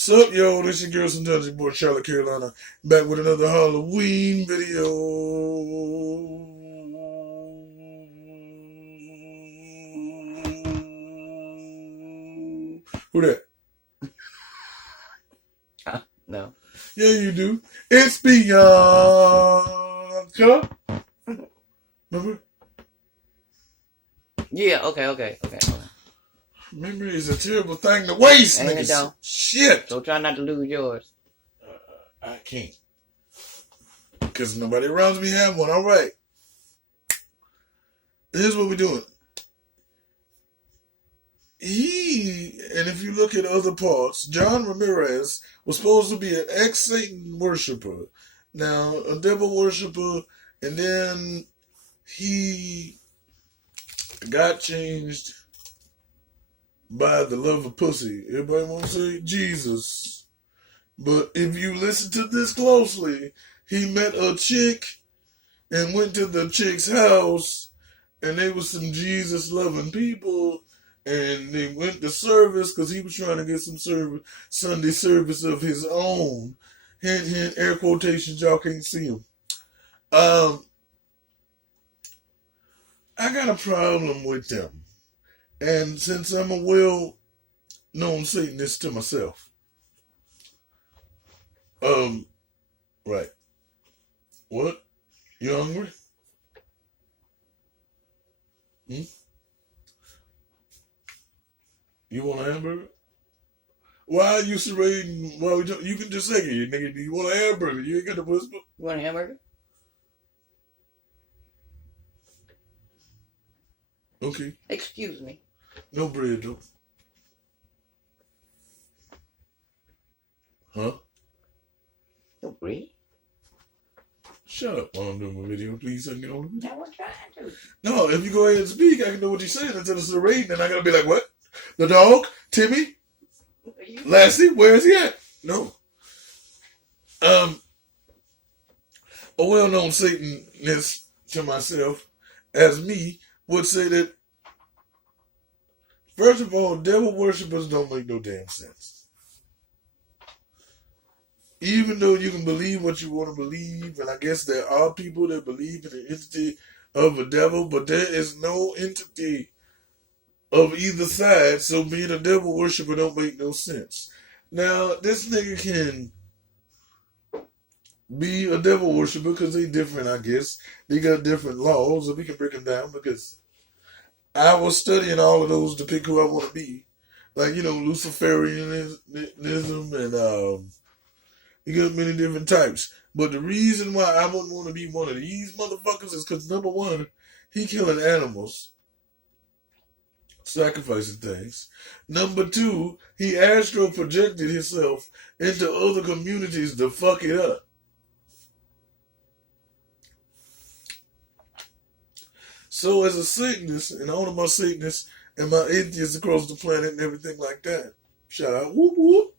Sup, yo, this your girl, sometimes your boy, Charlotte Carolina, back with another Halloween video. Who that? No. Yeah, you do. It's Bianca. Remember? Yeah, okay. Memory is a terrible thing to waste, And it niggas. don't. Shit. So try not to lose yours. I can't. Because nobody around me have one. All right. Here's what we're doing. And if you look at other parts, John Ramirez was supposed to be an ex-Satan worshiper. Now, a devil worshiper, and then he got changed by the love of pussy. Everybody want to say Jesus. But if you listen to this closely, he met a chick and went to the chick's house, and they were some Jesus-loving people, and they went to service because he was trying to get some Sunday service of his own. Hint, hint, air quotations, y'all can't see him. I got a problem with them. And since I'm a well-known Satanist to myself, right. What? You hungry? You want a hamburger? Why are you serrating? You can just say it, nigga. Do you want a hamburger? You ain't got to whisper. You want a hamburger? Okay. Excuse me. No bread, though. Huh? No bread? Shut up while I'm doing my video, please. I can get on with it. I was trying to. No, if you go ahead and speak, I can know what you're saying instead of serrating, and I gotta be like, what? The dog? Timmy? Lassie? Where is he at? No. A well-known Satanist to myself, as me, would say that, first of all, devil worshippers don't make no damn sense. Even though you can believe what you want to believe, and I guess there are people that believe in the entity of a devil, but there is no entity of either side, so being a devil worshiper don't make no sense. Now, this nigga can be a devil worshiper because they different, I guess. They got different laws, and we can break them down because I was studying all of those to pick who I want to be. Like, Luciferianism and you got many different types. But the reason why I wouldn't want to be one of these motherfuckers is because, number one, he killing animals, sacrificing things. Number two, he astral projected himself into other communities to fuck it up. So as a Satanist, and all of my Satanists and my atheists across the planet and everything like that, shout out, whoop whoop.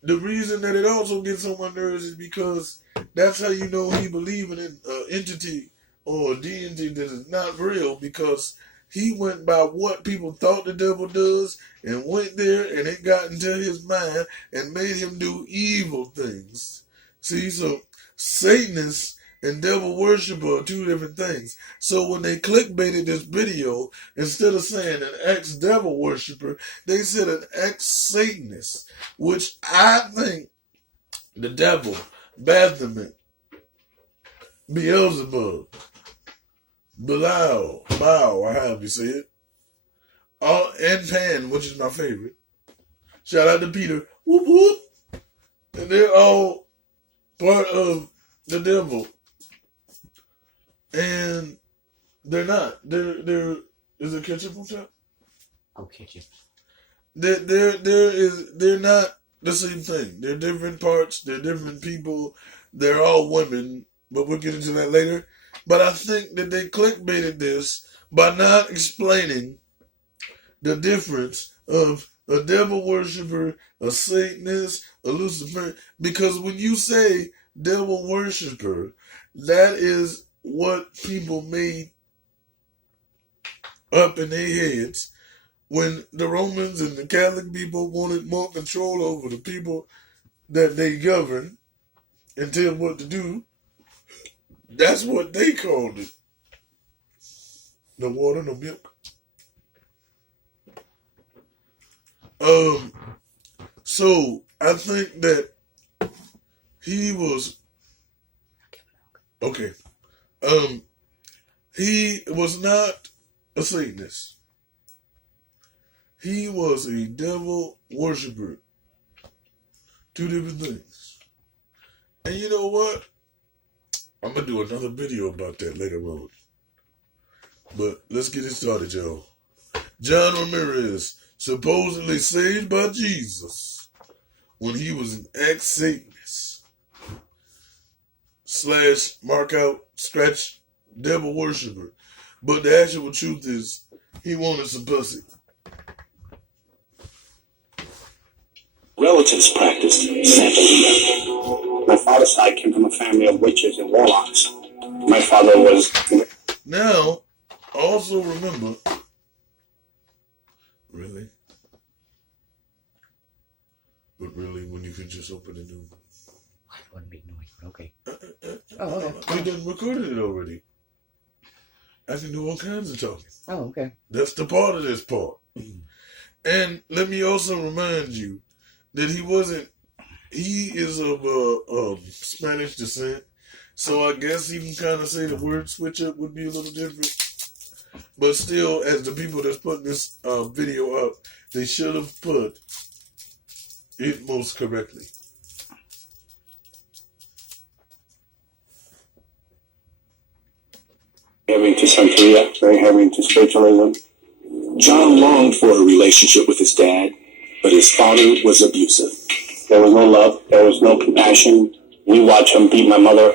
The reason that it also gets on my nerves is because that's how you know he believing in an entity or a deity that is not real, because he went by what people thought the devil does and went there, and it got into his mind and made him do evil things. See, so Satanists and devil worshiper are two different things. So when they clickbaited this video, instead of saying an ex-devil worshiper, they said an ex-Satanist, which I think the devil, Baphomet, Beelzebub, Belial, or however you say it, and Pan, which is my favorite. Shout out to Peter, whoop whoop. And they're all part of the devil. And they're not. They're is it ketchup on top? Oh, ketchup. They're not the same thing. They're different parts, they're different people, they're all women, but we'll get into that later. But I think that they clickbaited this by not explaining the difference of a devil worshiper, a Satanist, a Lucifer, because when you say devil worshiper, that is what people made up in their heads when the Romans and the Catholic people wanted more control over the people that they govern and tell what to do, that's what they called it. No water, no milk. So I think that he was okay. He was not a Satanist. He was a devil worshiper. Two different things. And you know what? I'm going to do another video about that later on. But let's get it started, y'all. John Ramirez, supposedly saved by Jesus when he was an ex-Satanist / mark out, scratch, devil worshiper. But the actual truth is, he wanted some pussy. Relatives practiced Santeria. My father's side came from a family of witches and warlocks. My father was... Now, also remember, really? But really, when you can just open a new one. I want to make noise, but okay. We done recorded it already. I can do all kinds of talking. Oh, okay. That's the part of this part. And let me also remind you that he is of Spanish descent. So I guess you can kind of say the word switch up would be a little different. But still, as the people that's putting this video up, they should have put it most correctly. Heavy into Santeria, very heavy into spiritualism. John longed for a relationship with his dad, but his father was abusive. There was no love. There was no compassion. We watched him beat my mother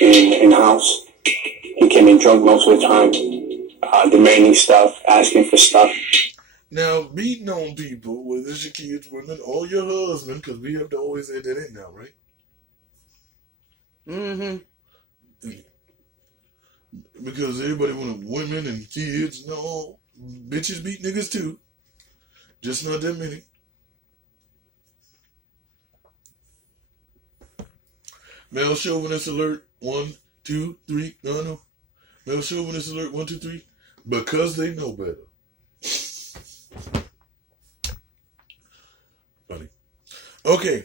in the house. He came in drunk most of the time, demanding stuff, asking for stuff. Now, beating on people, whether it's your kids, women, or your husband, because we have to always add that in now, right? Mm-hmm. Because everybody want women and kids. No, bitches beat niggas too. Just not that many. Male chauvinist alert. 1, 2, 3. No. Male chauvinist alert. 1, 2, 3. Because they know better. Funny. Okay.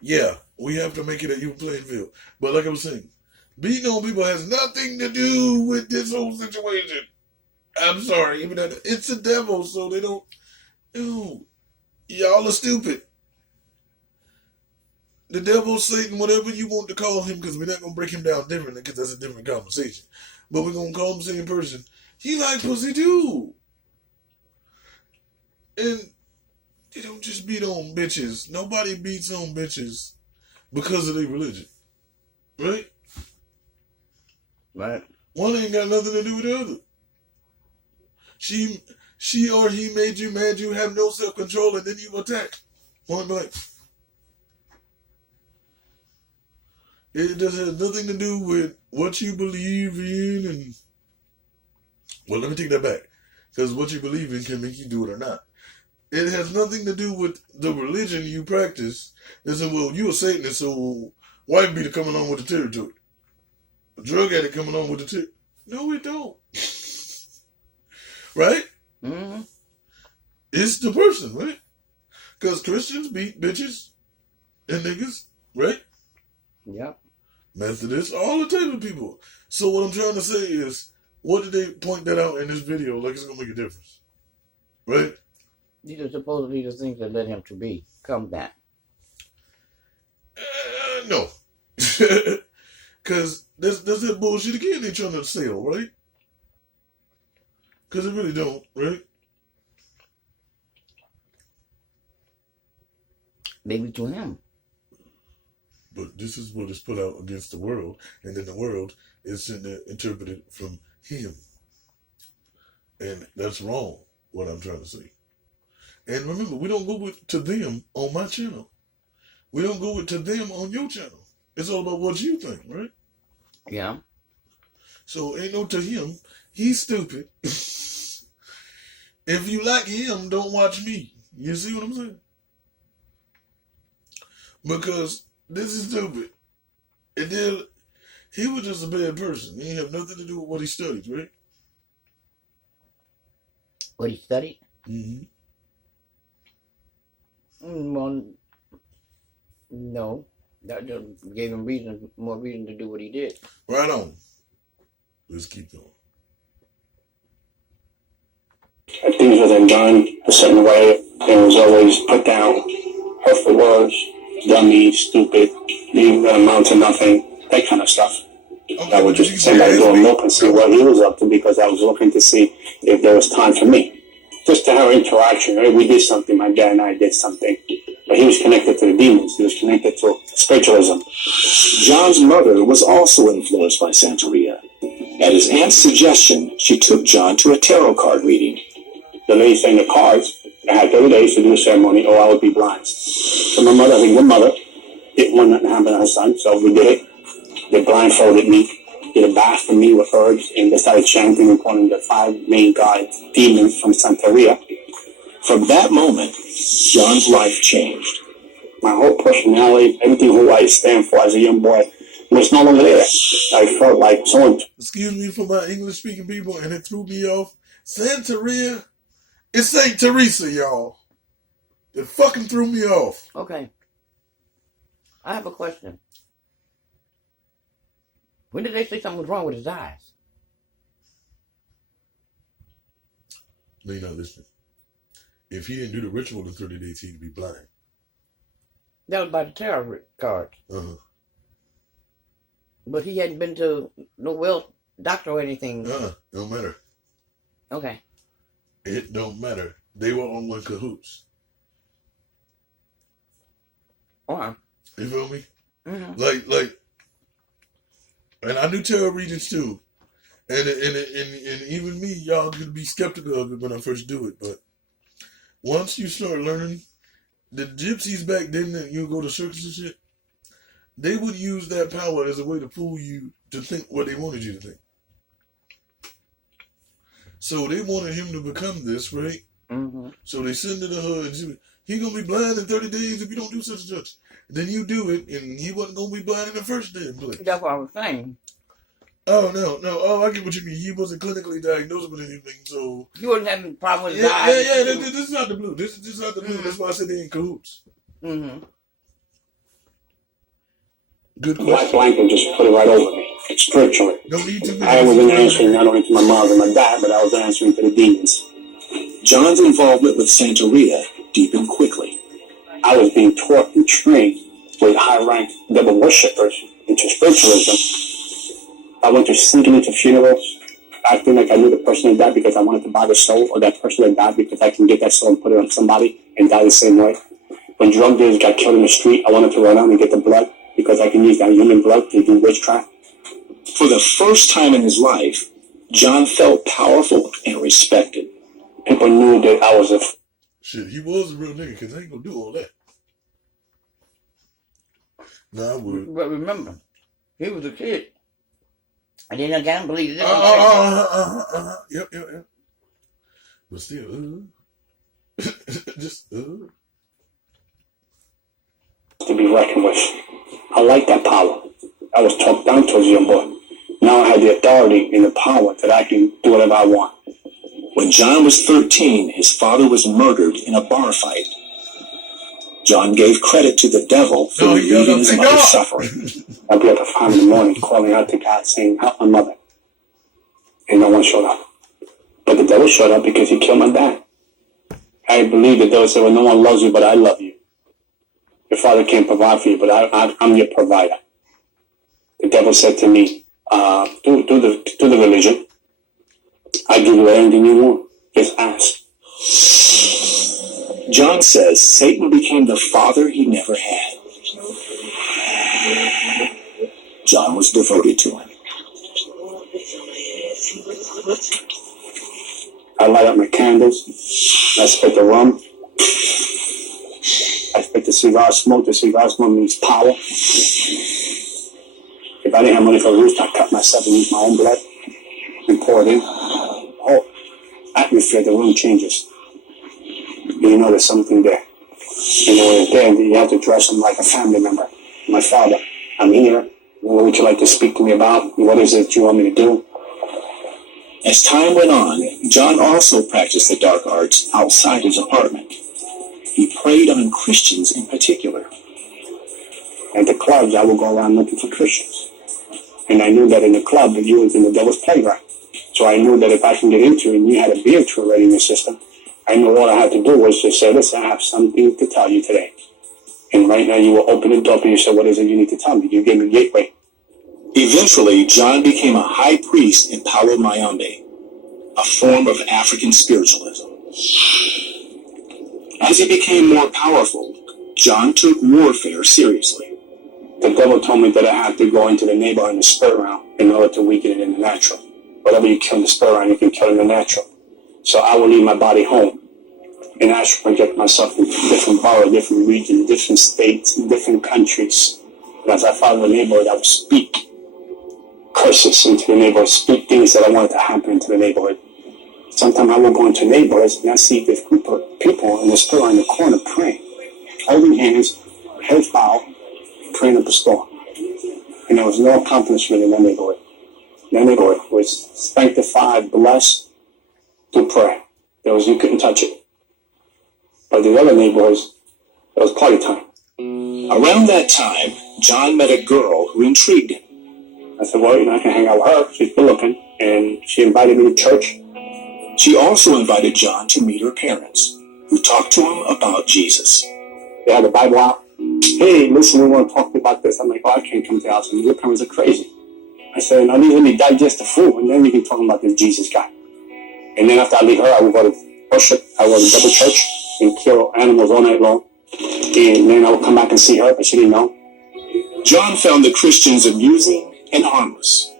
Yeah, we have to make it a even playing field. But like I was saying, beating on people has nothing to do with this whole situation. I'm sorry, even though it's a devil, so they don't. Ew, y'all are stupid. The devil, Satan, whatever you want to call him, because we're not going to break him down differently, because that's a different conversation. But we're going to call him the same person. He like pussy too. And they don't just beat on bitches. Nobody beats on bitches because of their religion. Right? Right. One ain't got nothing to do with the other. She or he made you mad, you have no self-control, and then you attack. Point blank. It doesn't have nothing to do with what you believe in and... Well, let me take that back. Because what you believe in can make you do it or not. It has nothing to do with the religion you practice. They say, well, you a Satanist, so white beater coming on with the territory. A drug addict coming on with the territory. No, it don't. Right? Mm-hmm. It's the person, right? Because Christians beat bitches and niggas, right? Yep. Methodists, all the type of people. So what I'm trying to say is, what did they point that out in this video like it's going to make a difference? Right? These are supposedly the things that led him to become that. No. Because that's that bullshit again they trying to sell, right? Because it really don't, right? Maybe to him. But this is what is put out against the world, and then the world is interpreted from him. And that's wrong, what I'm trying to say. And remember, we don't go to them on my channel. We don't go to them on your channel. It's all about what you think, right? Yeah. So ain't no to him. He's stupid. If you like him, don't watch me. You see what I'm saying? Because this is stupid. And then he was just a bad person. He have nothing to do with what he studied, right? What he studied? Mm-hmm. Well, no. That just gave him more reason to do what he did. Right on. Let's keep going. If things were then done a certain way, it was always put down, hurtful words, dummy, stupid, you amount to nothing, that kind of stuff. Okay, I would just send out a door and look and see what he was up to, because I was looking to see if there was time for me. Just to have an interaction. Right? We did something, my dad and I did something. But he was connected to the demons. He was connected to spiritualism. John's mother was also influenced by Santeria. At his aunt's suggestion, she took John to a tarot card reading. The lady saying the cards, I had 30 days to do a ceremony or I would be blind. So my mother, as a good mother, didn't want nothing to happen to her son, so we did it. They blindfolded me, did a bath for me with herbs, and they started chanting and calling the 5 main gods, demons from Santeria. From that moment, John's life changed. My whole personality, everything who I stand for as a young boy, was no longer there. I felt like someone... Excuse me for my English-speaking people, and it threw me off. Santeria, it's Saint Teresa, y'all. It fucking threw me off. Okay. I have a question. When did they say something was wrong with his eyes? No, you're not listening. If he didn't do the ritual in 30 days, he'd be blind. That was by the tarot cards. Uh-huh. But he hadn't been to no doctor or anything. Don't matter. Okay. It don't matter. They were on one cahoots. Okay. You feel me? Mm-hmm. Like, and I do tarot readings too. And even me, y'all could be skeptical of it when I first do it. But once you start learning, the gypsies back then that you go to circus and shit, they would use that power as a way to fool you to think what they wanted you to think. So they wanted him to become this, right? Mm-hmm. So they send it to her, and he gonna be blind in 30 days if you don't do such and such. Then you do it, and he wasn't gonna be blind in the first day. That's what I was saying. Oh, no. Oh, I get what you mean. He wasn't clinically diagnosed with anything, so... You wasn't having a problem with his Yeah, eyes. yeah. This is not the blue. This is not the blue. That's why I said they in cahoots. Mm-hmm. Black Good question. blanket just put it right over me, spiritually. No need to... I wasn't answering not only to my mother and my dad, but I was answering to the demons. John's involvement with Santeria deepened quickly. I was being taught and trained with high-ranked devil worshippers into spiritualism. I went to sneaking into funerals, acting like I knew the person that died because I wanted to buy the soul of that person that died because I can get that soul and put it on somebody and die the same way. When drug dealers got killed in the street, I wanted to run out and get the blood because I can use that human blood to do witchcraft. For the first time in his life, John felt powerful and respected. People knew that I was a... Shit, he was a real nigga, because I ain't gonna do all that. No, I would. But remember, he was a kid. And then I can't believe it. Yep. But still, just, to be reckoned with. I like that power. I was talked down to as a young boy. Now I have the authority and the power that I can do whatever I want. When John was 13, his father was murdered in a bar fight. John gave credit to the devil for relieving his mother's suffering. I'd be up at 5 in the morning calling out to God saying, help my mother. And no one showed up. But the devil showed up because he killed my dad. I believe the devil said, well, no one loves you, but I love you. Your father can't provide for you, but I'm your provider. The devil said to me, do the religion. I give you anything you want. Just ask. John says Satan became the father he never had. John was devoted to him. I light up my candles. I spit the rum. I spit the cigar smoke. The cigar smoke means power. If I didn't have money for a roof, I'd cut myself and use my own blood. and pour it in, the whole atmosphere, the room changes. You know there's something there. You know, when it's there, you have to address them like a family member. My father, I'm here. What would you like to speak to me about? What is it you want me to do? As time went on, John also practiced the dark arts outside his apartment. He preyed on Christians in particular. At the clubs, I would go around looking for Christians. And I knew that in the club, that you was in the devil's playground. So I knew that if I can get into it and you had a beer tree already in your system, I knew all I had to do was just say, listen, I have something to tell you today. And right now you will open the door and you said, what is it you need to tell me? You gave me a gateway. Eventually, John became a high priest in Palo Mayombe, a form of African spiritualism. As he became more powerful, John took warfare seriously. The devil told me that I have to go into the neighborhood in the spirit realm in order to weaken it in the natural. Whatever you kill in the spirit realm, you can kill in the natural. So I will leave my body home and I should project myself into different boroughs, different regions, different states, different countries. And as I follow the neighborhood, I would speak curses into the neighborhood, speak things that I wanted to happen into the neighborhood. Sometimes I will go into neighborhoods and I see this group of people in the store in the corner praying, holding hands, heads bowed, praying up a storm. And there was no accomplishment in that neighborhood. That neighborhood was sanctified, blessed through prayer. You couldn't touch it. But the other neighborhoods, it was party time. Around that time, John met a girl who intrigued him. I said, well, I can hang out with her. She's good looking. And she invited me to church. She also invited John to meet her parents, who talked to him about Jesus. They had the Bible out. Hey, listen, we want to talk to you about this. I'm like, oh, I can't come to the house. And your parents are crazy. I said, now let me digest the food, and then we can talk about this Jesus guy. And then after I leave her, I will go to worship. I will go to double church and kill animals all night long. And then I will come back and see her, but she didn't know. John found the Christians amusing and harmless.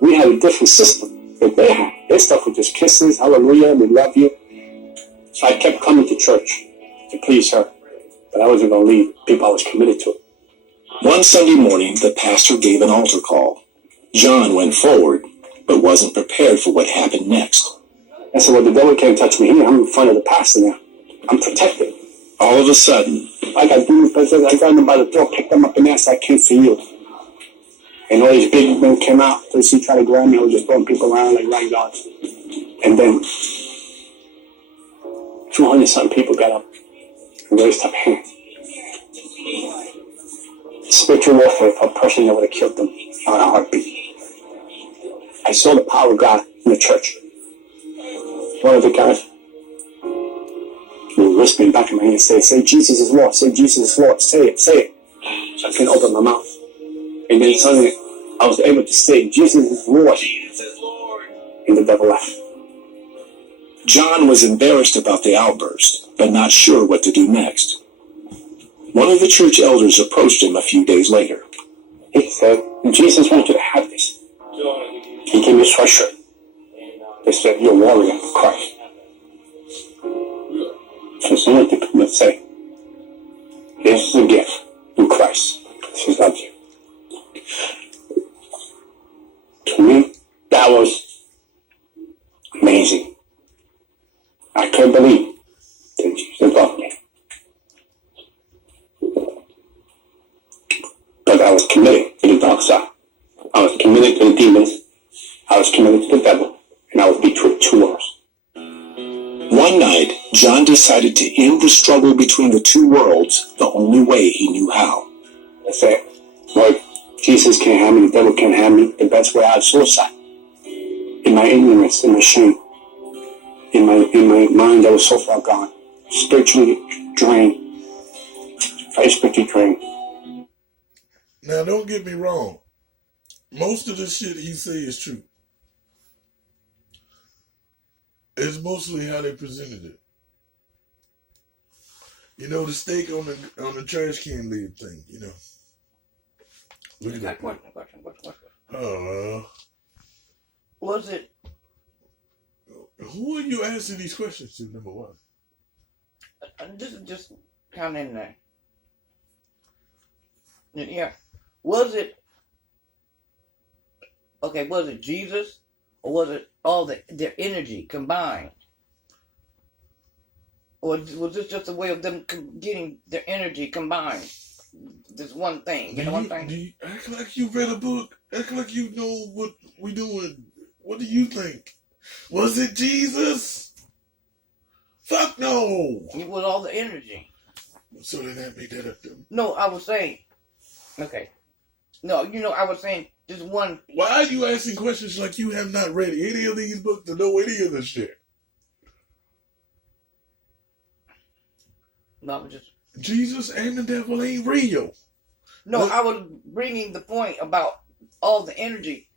We had a different system that they had. Their stuff was just kisses, hallelujah, we love you. So I kept coming to church to please her. But I wasn't going to leave people I was committed to. One Sunday morning, the pastor gave an altar call. John went forward, but wasn't prepared for what happened next. I said, well, the devil can't touch me here. I'm in front of the pastor now. I'm protected. All of a sudden, I got demons, I got them by the throat, picked them up and asked, I came for you. And all these big men came out to see, try to grab me. I was just throwing people around like rag dolls. And then 200-something people got up and raised up hands. Spiritual warfare for a person that would have killed them on a heartbeat. I saw the power of God in the church. One of the guys who whispering back in my ear, say Jesus is Lord, say Jesus is Lord, say it. So I couldn't open my mouth. And then suddenly I was able to say Jesus is Lord. And the devil left. John was embarrassed about the outburst, but not sure what to do next. One of the church elders approached him a few days later. He said, Jesus wants you to have this. He gave me a sweatshirt. They said, you're a warrior for Christ. So someone to come and say, this is a gift through Christ. She loves you. To me, that was amazing. I couldn't believe that Jesus loved me. But I was committed to the dark side. I was committed to the demons. I was committed to the devil. And I was between two worlds. One night, John decided to end the struggle between the two worlds the only way he knew how. I said, Lord, Jesus can't have me, the devil can't have me. The best way out is suicide. In my ignorance, in my shame, in my mind that was so far gone, spiritually drained, very spiritually drained. Now, don't get me wrong. Most of the shit he say is true. It's mostly how they presented it. You know, the steak on the trash can lid thing, you know. Look at that. Question. Oh, Was it? who are you asking these questions to, number one? This is just kind of in there. Yeah. Was it? Okay, was it Jesus or was it all their energy combined? Or was this just a way of them getting their energy combined? This one thing, you know what I'm saying? Act like you read a book. Act like you know what we doing. What do you think? Was it Jesus? Fuck no. It was all the energy. So then that made that up to them. No, I was saying. Okay. No, I was saying this one. Why are you asking questions like you have not read any of these books to know any of this shit? No, I was just. Jesus and the devil ain't real. No, what? I was bringing the point about all the energy.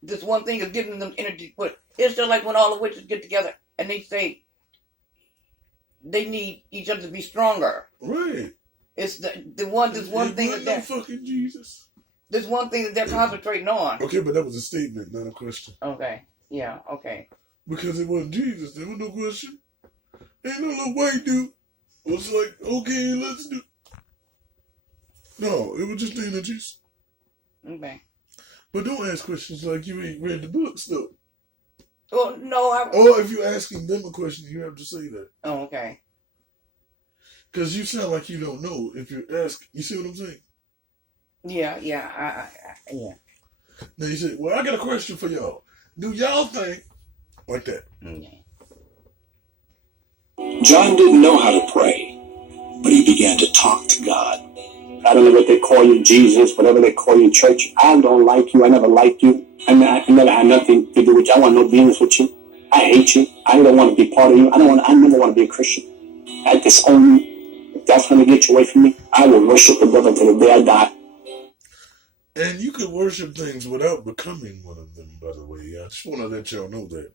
This one thing is giving them energy. But it's just like when all the witches get together and they say they need each other to be stronger. Right. It's this one thing that they're fucking Jesus. This one thing that they're concentrating on. Okay, but that was a statement, not a question. Okay. Yeah. Okay. Because it wasn't Jesus. There was no question. Ain't no little white dude was like, okay, let's do. No, it was just energies. Okay. But don't ask questions like you ain't read the books, though. Well, no, Or if you're asking them a question, you have to say that. Oh, okay. Because you sound like you don't know if you ask. You see what I'm saying? Yeah. Now you say, well, I got a question for y'all. Do y'all think like that? Okay. John didn't know how to pray, but he began to talk to God. I don't know what they call you, Jesus, whatever they call you in church. I don't like you. I never liked you. I never had nothing to do with you. I want no business with you. I hate you. I don't want to be part of you. I never want to be a Christian. I disown you. If that's going to get you away from me, I will worship the devil till the day I die. And you could worship things without becoming one of them, by the way. I just want to let y'all know that.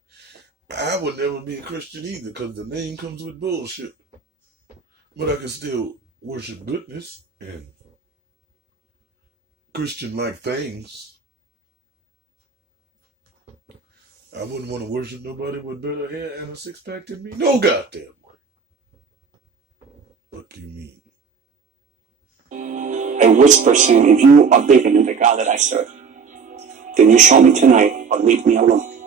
I would never be a Christian either, because the name comes with bullshit. But I can still worship goodness and Christian-like things. I wouldn't want to worship nobody with better hair and a six-pack than me. No goddamn way. What do you mean? I whisper saying, if you are bigger than the God that I serve, then you show me tonight or leave me alone.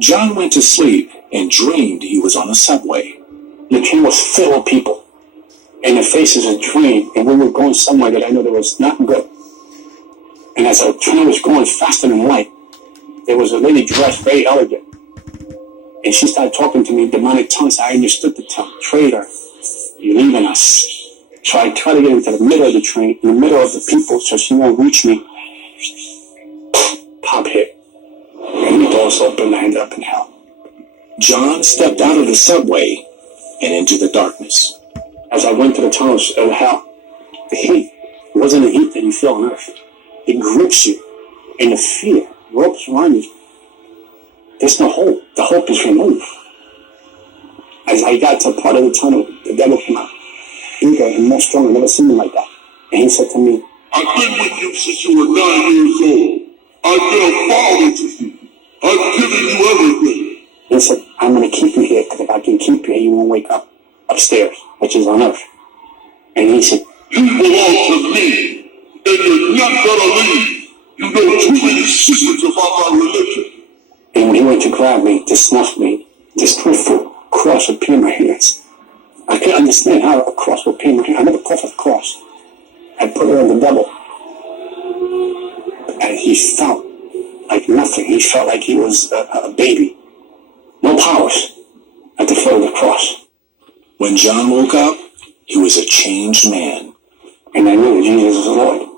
John went to sleep and dreamed he was on a subway. The train was filled with people, and the faces of the train, and we were going somewhere that I know that was not good. And as the train was going faster than light, there was a lady dressed very elegant, and she started talking to me in demonic tongues. I understood the tongue. Traitor, you're leaving us. So I try to get into the middle of the train, in the middle of the people, so she won't reach me. Pop hit. And the doors opened, I ended up in hell. John stepped out of the subway and into the darkness. As I went to the tunnels of hell, the heat wasn't the heat that you feel on earth. It grips you, and the fear ropes around you. There's no hope. The hope is removed. As I got to part of the tunnel, the devil came out. Bigger and more strong. I've never seen him like that. And he said to me, I've been with you since you were 9 years old. I've been a father to you. I've given you everything. He said, I'm going to keep you here, because if I can keep you here, you won't wake up upstairs, which is on earth. And he said, you belong to me, and you're not going to leave. You know too many secrets about my religion. And when he went to grab me, to snuff me, this dreadful cross appeared in my hands. I can't understand how a cross would appear in my hands. I never called for the cross. I put it on the devil. And he felt like nothing. He felt like he was a baby. No powers at the foot of the cross. When John woke up, he was a changed man. And I knew that Jesus was the Lord.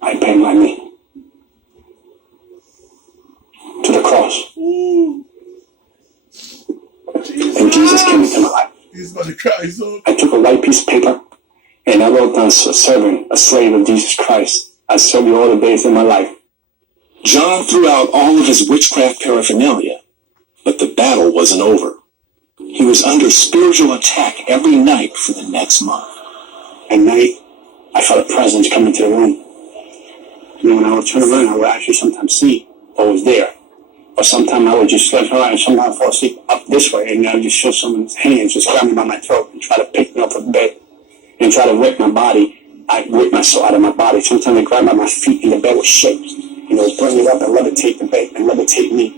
I bent my knee to the cross. Ooh. And Jesus came into my life. He's about to cry, son. I took a white piece of paper and I wrote down, servant, a slave of Jesus Christ. I serve you all the days of my life. John threw out all of his witchcraft paraphernalia, but the battle wasn't over. He was under spiritual attack every night for the next month. At night, I felt a presence come into the room. And when I would turn around, I would actually sometimes see what was there. Or sometimes I would just slip around and sometimes fall asleep up this way, and I would just feel someone's hands just grab me by my throat and try to pick me up from bed and try to rip my body. I rip my soul out of my body. Sometimes they grab by my feet and the bed would shake. And bring it up and levitate the bed and levitate me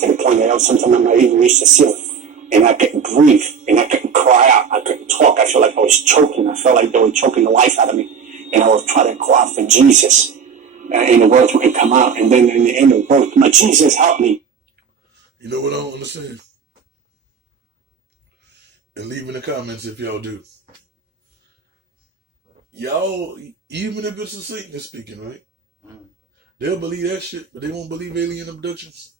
to the point that sometimes I might even reach the ceiling. And I couldn't breathe, and I couldn't cry out, I couldn't talk. I felt like I was choking. I felt like they were choking the life out of me. And I was trying to cry out for Jesus. And the words wouldn't come out. And then in the end of the words, my Jesus, help me. You know what I don't understand? And leave in the comments if y'all do. Y'all, even if it's a Satanist speaking, right? They'll believe that shit, but they won't believe alien abductions.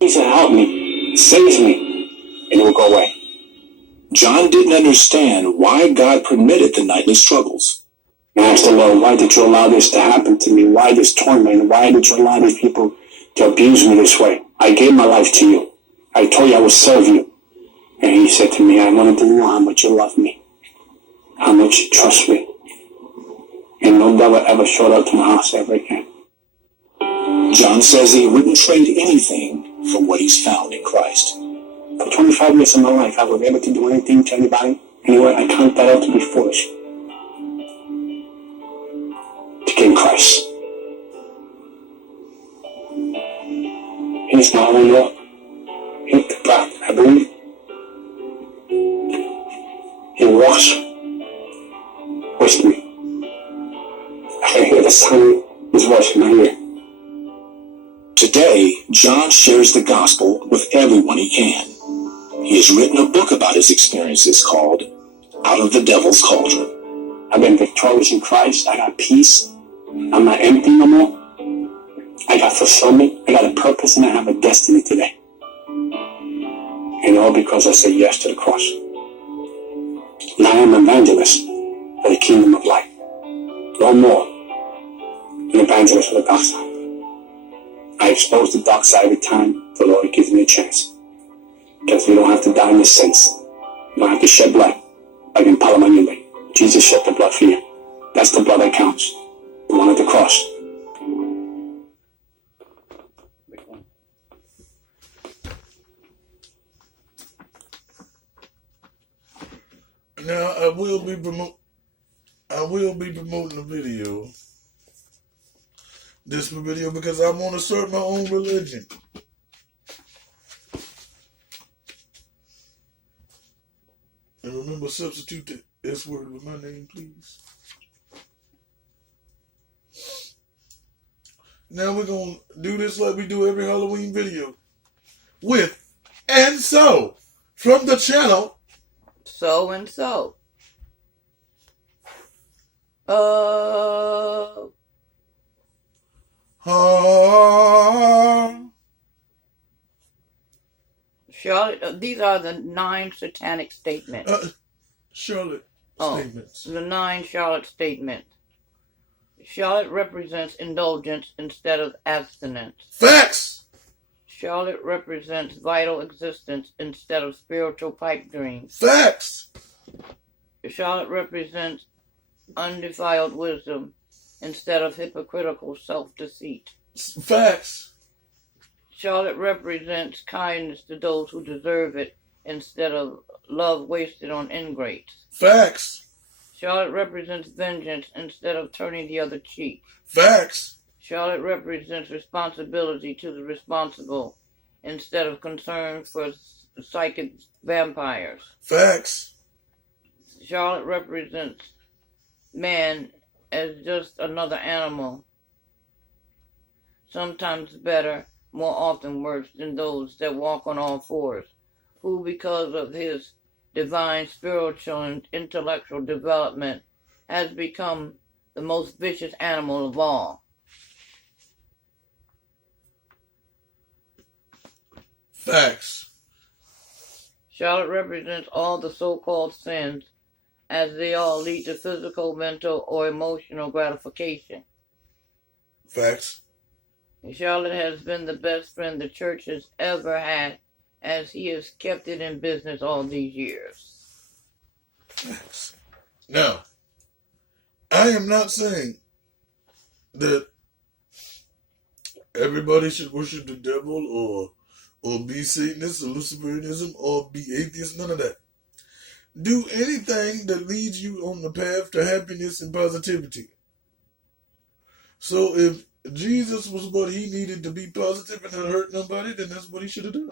He said, help me, save me, and it will go away. John didn't understand why God permitted the nightly struggles. And I asked the Lord, why did you allow this to happen to me? Why this torment? Why did you allow these people to abuse me this way? I gave my life to you. I told you I would serve you. And he said to me, I wanted to know how much you love me, how much you trust me. And no devil ever showed up to my house ever again. John says he wouldn't trade anything for what he's found in Christ. For 25 years of my life, I was able to do anything to anybody, anywhere. I count that out to be foolish. To gain Christ. He's my only Lord. He's the breath I breathe. He walks with me. I can hear the sound of his voice in my ear. Today, John shares the gospel with everyone he can. He has written a book about his experiences called Out of the Devil's Cauldron. I've been victorious in Christ. I got peace. I'm not empty no more. I got fulfillment. I got a purpose, and I have a destiny today. And all because I said yes to the cross. And I am an evangelist for the kingdom of light. No more an evangelist for the dark side. I expose the dark side every time the Lord gives me a chance. Because we don't have to die in the sins. We don't have to shed blood like in Palamayumbe. Jesus shed the blood for you. That's the blood that counts. The one at the cross. Now I will be promoting a video. This video because I want to start my own religion. And remember, substitute the S word with my name, please. Now we're going to do this like we do every Halloween video. With and so from the channel. So and so. Charlotte, these are the 9 satanic statements. Charlotte statements. The 9 Charlotte statements. Charlotte represents indulgence instead of abstinence. Facts! Charlotte represents vital existence instead of spiritual pipe dreams. Facts! Charlotte represents undefiled wisdom instead of hypocritical self-deceit. Facts! Charlotte represents kindness to those who deserve it instead of love wasted on ingrates. Facts! Charlotte represents vengeance instead of turning the other cheek. Facts! Charlotte represents responsibility to the responsible instead of concern for psychic vampires. Facts! Charlotte represents man as just another animal, sometimes better, more often worse than those that walk on all fours, who because of his divine spiritual and intellectual development has become the most vicious animal of all. Facts. Charlotte represents all the so-called sins as they all lead to physical, mental, or emotional gratification. Facts. Charlotte has been the best friend the church has ever had, as he has kept it in business all these years. Facts. Now, I am not saying that everybody should worship the devil or be Satanist or Luciferianism or be atheist, none of that. do anything that leads you on the path to happiness and positivity. So if Jesus was what he needed to be positive and not hurt nobody, then that's what he should have done.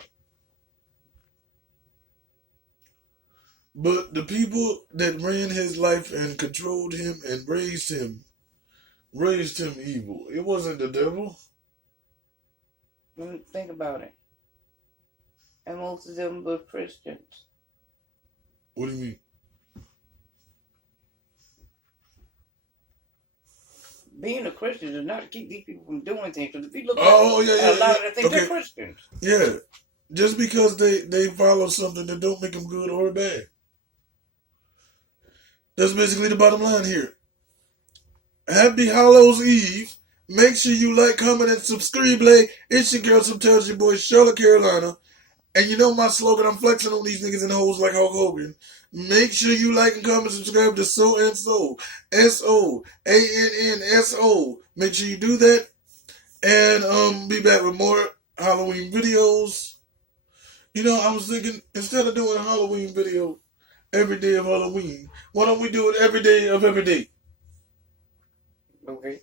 But the people that ran his life and controlled him and raised him evil. It wasn't the devil. Think about it. And most of them were Christians. What do you mean? Being a Christian is not to keep these people from doing things. Because if you look at yeah, a lot of the things, they're Christians. Yeah. Just because they follow something that don't make them good or bad. That's basically the bottom line here. Happy Hallows Eve. Make sure you like, comment, and subscribe. It's your girl, sometimes your boy, Charlotte Carolina. And you know my slogan, I'm flexing on these niggas and hoes like Hulk Hogan. Make sure you like and comment, subscribe to So and So. SOANNSO. Make sure you do that. And be back with more Halloween videos. You know, I was thinking, instead of doing a Halloween video every day of Halloween, why don't we do it every day of every day? Okay.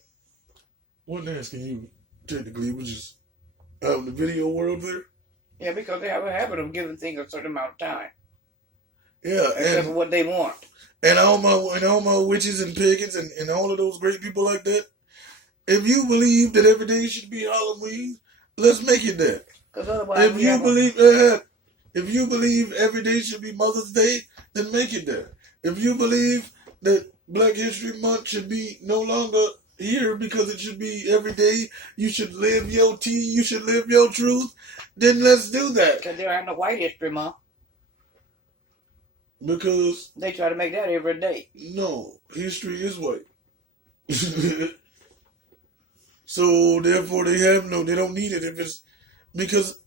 Wasn't asking you, technically, which is out in the video world there. Yeah, because they have a habit of giving things a certain amount of time. Yeah, and what they want. And all my witches and pagans and all of those great people like that. If you believe that every day should be Halloween, let's make it that. Because otherwise, if you believe every day should be Mother's Day, then make it that. If you believe that Black History Month should be no longer here because it should be every day, you should live your tea, you should live your truth, then let's do that. Because there ain't no White History Month. Because they try to make that every day. No, history is white. So therefore they don't need it if it's because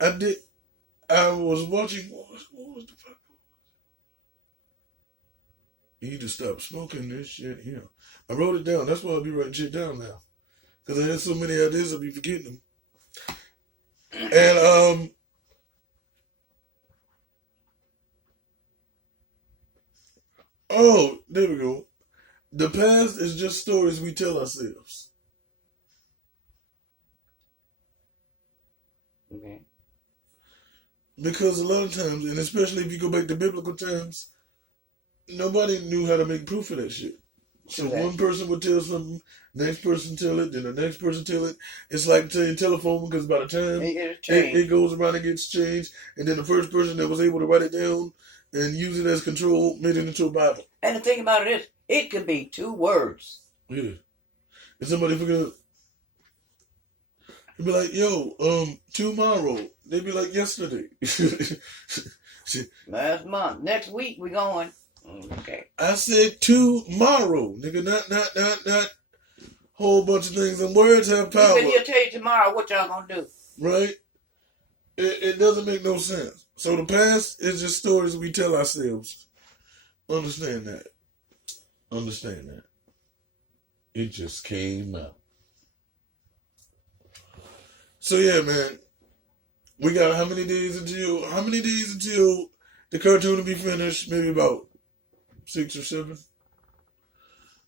I was watching what was the fuck? You need to stop smoking this shit here. I wrote it down. That's why I'll be writing shit down now. Because I had so many ideas I'll be forgetting them. And oh, there we go. The past is just stories we tell ourselves. Okay. Because a lot of times, and especially if you go back to biblical times, nobody knew how to make proof of that shit. So one person would tell something, next person tell it, then the next person tell it. It's like telling telephone because by the time it goes around, it gets changed, and then the first person that was able to write it down and use it as control made it into a Bible. And the thing about it is, it could be 2 words. Yeah. And somebody forget. They'd be like, yo, tomorrow. They'd be like, yesterday. Last month. Next week we going. Okay. I said tomorrow, nigga. Not whole bunch of things. And words have power. He said he'll tell you tomorrow what y'all gonna do. Right? It doesn't make no sense. So the past is just stories we tell ourselves. Understand that. It just came out. So yeah, man. We got how many days until the cartoon will be finished? Maybe about 6 or 7.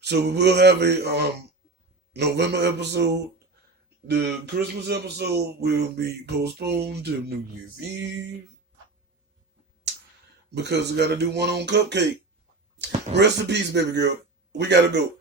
So we will have a November episode. The Christmas episode will be postponed to New Year's Eve because we got to do one on Cupcake. Rest in peace, baby girl. We got to go.